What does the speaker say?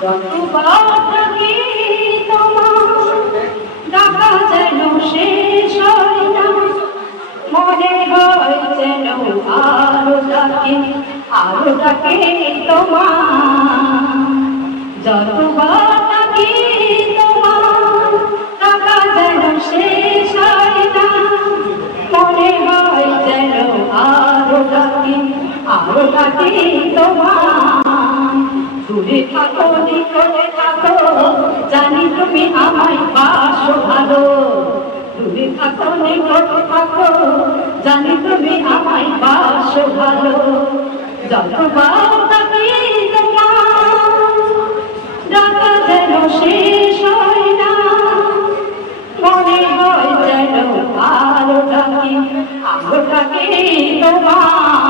যতবার ডাকি তোমার ডাকা যেন শেষ হয় না, মনে হয় যেন আরো ডাকি তোমার। যতবার ডাকি তোমার ডাকা যেন শেষ হয় না, মনে হয় যেন আরো ডাকি তোমার। দূরে থাকো নিকটে থাকো জানি তুমি আমায় বাসো ভালো, দূরে থাকো নিকটে থাকো জানি তুমি আমায় বাসো ভালো। যতবার ডাকি তোমার ডাকা যেন শেষ হয় না, মনে হয় যেন আরো ডাকি তোমার।